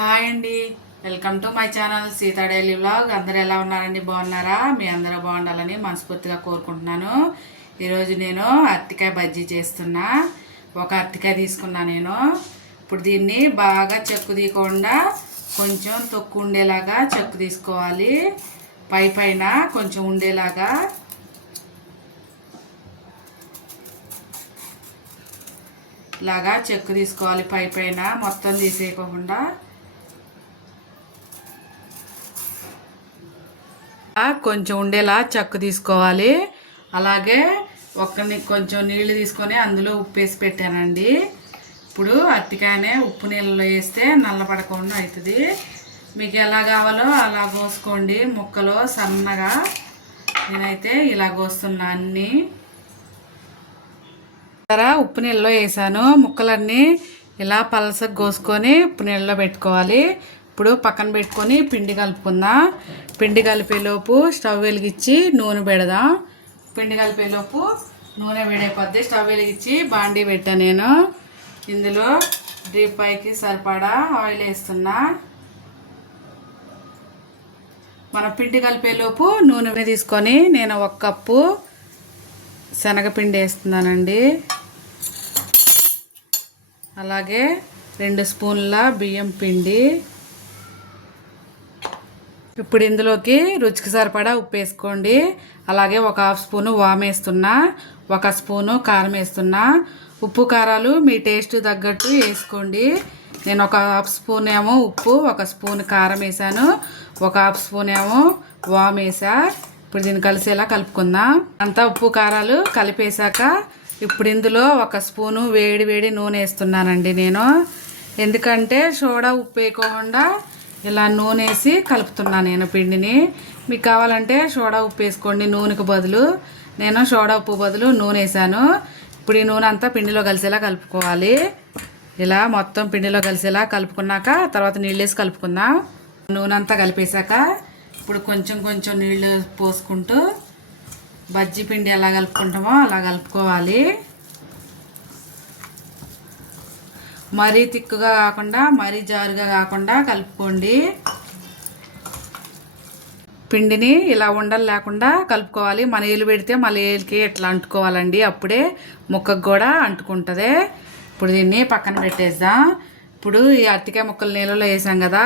Hi అండి, welcome to my channel Sita daily vlog. అందరూ ఎలా ఉన్నారండి? బాగున్నారా? మీ అందరూ బాగుండాలని మనస్ఫూర్తిగా కోరుకుంటున్నాను. ఈరోజు నేను అరటికాయ బజ్జీ చేస్తున్నా. ఒక అరటికాయ తీసుకున్నా నేను. ఇప్పుడు దీన్ని బాగా చెక్కు తీయకుండా కొంచెం తొక్కు ఉండేలాగా చెక్కు తీసుకోవాలి. పైన కొంచెం ఉండేలాగా ఇలాగా చెక్కు తీసుకోవాలి. పైన మొత్తం తీసేయకుండా కొంచెం ఉండేలా చెక్కు తీసుకోవాలి. అలాగే కొంచెం నీళ్లు తీసుకొని అందులో ఉప్పు వేసి పెట్టానండి. ఇప్పుడు అరటికాయనే ఉప్పు నీళ్ళలో వేస్తే నల్లపడకుండా అవుతుంది. మీకు ఎలా కావాలో అలా కోసుకోండి ముక్కలు సన్నగా. నేనైతే ఇలా కోస్తున్నా అన్నీ. ఉప్పు నీళ్ళలో వేసాను. ముక్కలన్నీ ఇలా పలసగా కోసుకొని ఉప్పు నీళ్ళలో పెట్టుకోవాలి. ఇప్పుడు పక్కన పెట్టుకొని పిండి కలుపుకుందాం. పిండి కలిపేలోపు స్టవ్ వెలిగించి నూనె పెడదాం. పిండి కలిపేలోపు నూనె వేడైపోద్ది. స్టవ్ వెలిగించి బాండీ పెట్టా నేను. ఇందులో డీప్ పైకి సరిపడా ఆయిల్ వేస్తున్నా. మన పిండి కలిపేలోపు నూనె తీసుకొని నేను 1 కప్పు శనగపిండి వేస్తున్నానండి. అలాగే 2 స్పూన్ల బియ్యం పిండి. ఇప్పుడు ఇందులోకి రుచికి సరిపడా ఉప్పు వేసుకోండి. అలాగే 1/2 స్పూను వాము వేస్తున్నా. 1 స్పూను కారం వేస్తున్నా. ఉప్పు కారాలు మీ టేస్ట్ తగ్గట్టు వేసుకోండి. నేను 1/2 స్పూన్ ఏమో ఉప్పు, 1 స్పూన్ కారం వేసాను. 1/2 స్పూన్ ఏమో వాము వేసా. ఇప్పుడు దీన్ని కలిసేలా కలుపుకుందాం. అంతా ఉప్పు కారాలు కలిపేశాక ఇప్పుడు ఇందులో 1 స్పూను వేడి నూనె వేస్తున్నానండి నేను. ఎందుకంటే సోడా ఉప్పు వేయకుండా ఇలా నూనె వేసి కలుపుతున్నా నేను పిండిని. మీకు కావాలంటే సోడా ఉప్పు వేసుకోండి నూనెకు బదులు. నేను సోడా ఉప్పు బదులు నూనె వేసాను. ఇప్పుడు ఈ నూనె అంతా పిండిలో కలిసేలా కలుపుకోవాలి. ఇలా మొత్తం పిండిలో కలిసేలా కలుపుకున్నాక తర్వాత నీళ్ళు వేసి కలుపుకుందాం. నూనె అంతా కలిపేశాక ఇప్పుడు కొంచెం నీళ్ళు పోసుకుంటూ బజ్జీ పిండి ఎలా కలుపుకుంటామో అలా కలుపుకోవాలి. మరీ తిక్కుగా కాకుండా మరీ జారుగా కాకుండా కలుపుకోండి. పిండిని ఇలా ఉండలు లేకుండా కలుపుకోవాలి. మన ఏలు పెడితే మళ్ళీ ఏలుకి ఇట్లా అంటుకోవాలండి. అప్పుడే ముక్కకు కూడా అంటుకుంటుంది. ఇప్పుడు దీన్ని పక్కన పెట్టేద్దాం. ఇప్పుడు ఈ అరటికాయ ముక్కలు నీళ్ళలో వేసాం కదా,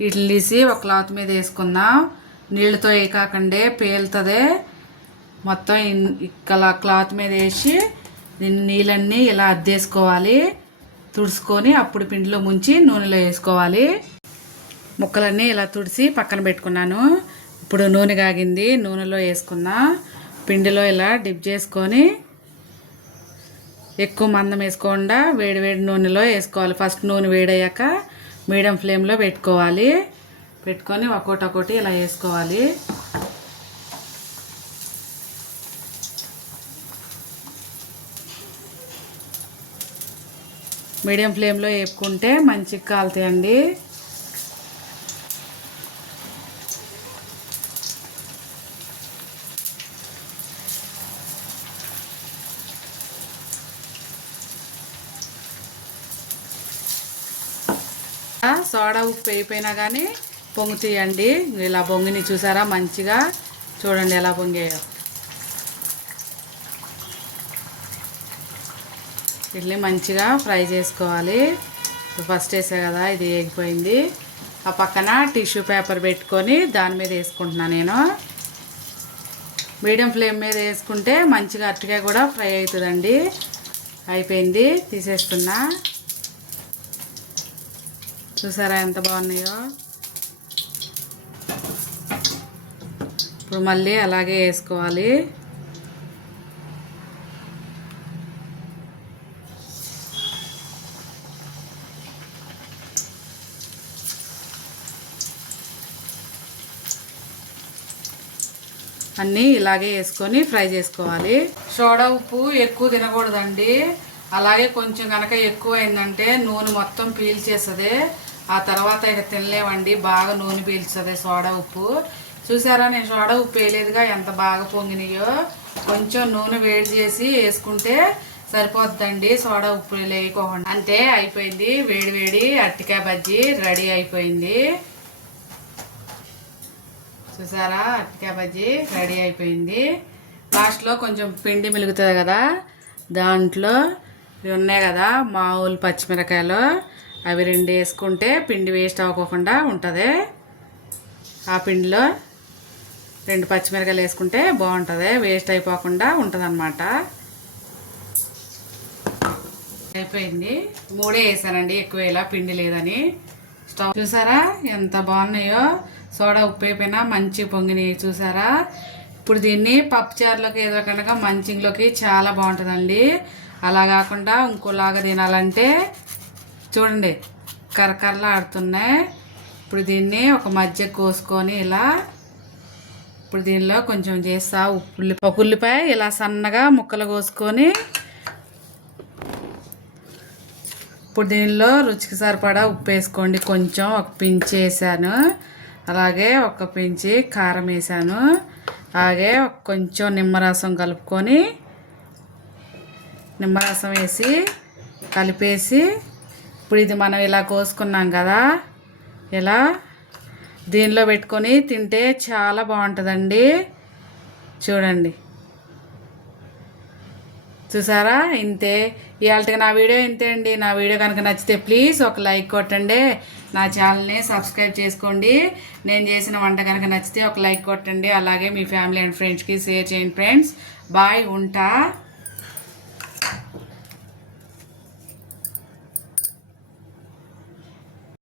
వీటిని తీసి ఒక క్లాత్ మీద వేసుకుందాం. నీళ్ళతో వేయకాకండే పేలుతుంది. మొత్తం ఇక్కడ క్లాత్ మీద వేసి దీన్ని నీళ్ళన్నీ ఇలా అద్దేసుకోవాలి. తుడుచుకొని అప్పుడు పిండిలో ముంచి నూనెలో వేసుకోవాలి. ముక్కలన్నీ ఇలా తుడిచి పక్కన పెట్టుకున్నాను. ఇప్పుడు నూనె కాగింది, నూనెలో వేసుకున్నా. పిండిలో ఇలా డిప్ చేసుకొని ఎక్కువ మందం వేసుకోకుండా వేడి నూనెలో వేసుకోవాలి. ఫస్ట్ నూనె వేడయ్యాక మీడియం ఫ్లేమ్లో పెట్టుకోవాలి. పెట్టుకొని ఒక్కొక్కటి ఇలా వేసుకోవాలి. మీడియం ఫ్లేమ్లో వేపుకుంటే మంచిగా కాలుతాయండి. సోడా ఉప్పు వేయిపోయినా కానీ పొంగుతాయండి. ఇలా పొంగిని చూసారా మంచిగా? చూడండి ఎలా పొంగాయో. వీటిని మంచిగా ఫ్రై చేసుకోవాలి. ఫస్ట్ వేసా కదా, ఇది వేగిపోయింది. ఆ పక్కన టిష్యూ పేపర్ పెట్టుకొని దాని మీద వేసుకుంటున్నాను నేను. మీడియం ఫ్లేమ్ మీద వేసుకుంటే మంచిగా అరటికాయ కూడా ఫ్రై అవుతుందండి. అయిపోయింది, తీసేస్తున్నా. చూసారా ఎంత బాగున్నాయో? ఇప్పుడు మళ్ళీ అలాగే వేసుకోవాలి. అన్నీ ఇలాగే వేసుకొని ఫ్రై చేసుకోవాలి. సోడా ఉప్పు ఎక్కువ తినకూడదండి. అలాగే కొంచెం కనుక ఎక్కువ అయిందంటే నూనె మొత్తం పీల్చేస్తుంది. ఆ తర్వాత ఇక తినలేమండి. బాగా నూనె పీల్చుతుంది సోడా ఉప్పు. చూసారా, నేను సోడా ఉప్పు వేయలేదుగా ఎంత బాగా పొంగినాయో. కొంచెం నూనె వేడి చేసి వేసుకుంటే సరిపోద్దండి సోడా ఉప్పు వేయకోకుండా. అంతే, అయిపోయింది. వేడి వేడి అరటికాయ బజ్జీ రెడీ అయిపోయింది. చూసారా, అరటికాయ బజ్జీ రెడీ అయిపోయింది. లాస్ట్లో కొంచెం పిండి మిలుగుతుంది కదా, దాంట్లో ఇవి ఉన్నాయి కదా మామూలు పచ్చిమిరకాయలు, అవి 2 వేసుకుంటే పిండి వేస్ట్ అవ్వకుండా ఉంటుంది. ఆ పిండిలో 2 పచ్చిమిరకాయలు వేసుకుంటే బాగుంటుంది, వేస్ట్ అయిపోకుండా ఉంటుంది అన్నమాట. అయిపోయింది. 3 వేసానండి, ఎక్కువ ఇలా పిండి లేదని. స్టవ్ చూసారా ఎంత బాగున్నాయో, సోడా ఉప్పు అయిపోయినా మంచి పొంగినాయి చూసారా. ఇప్పుడు దీన్ని పప్పుచారులోకి ఏదో కనుక మంచిలోకి చాలా బాగుంటుందండి. అలా కాకుండా ఇంకోలాగా తినాలంటే చూడండి కరకరలా ఆడుతున్నాయి. ఇప్పుడు దీన్ని ఒక మధ్య కోసుకొని ఇలా, ఇప్పుడు దీనిలో కొంచెం చేస్తా ఒక ఉల్లిపాయ ఇలా సన్నగా ముక్కలు కోసుకొని, ఇప్పుడు దీనిలో రుచికి సరిపడా ఉప్పు వేసుకోండి. కొంచెం ఒక పించి వేసాను, అలాగే ఒక పించి కారం వేసాను, అలాగే కొంచెం నిమ్మరసం కలుపుకొని, నిమ్మరసం వేసి కలిపేసి, ఇప్పుడు ఇది మనం ఇలా కోసుకున్నాం కదా, ఇలా దీనిలో పెట్టుకొని తింటే చాలా బాగుంటుందండి. చూడండి చూసారా, ఇంతే. ఇవాళకి నా వీడియో ఇంతే అండి. నా వీడియో కనుక నచ్చితే ప్లీజ్ ఒక లైక్ కొట్టండి, నా ఛానల్ని సబ్స్క్రైబ్ చేసుకోండి. నేను చేసిన వంట కనుక నచ్చితే ఒక లైక్ కొట్టండి, అలాగే మీ ఫ్యామిలీ అండ్ ఫ్రెండ్స్కి షేర్ చేయండి ఫ్రెండ్స్. బాయ్, ఉంటా.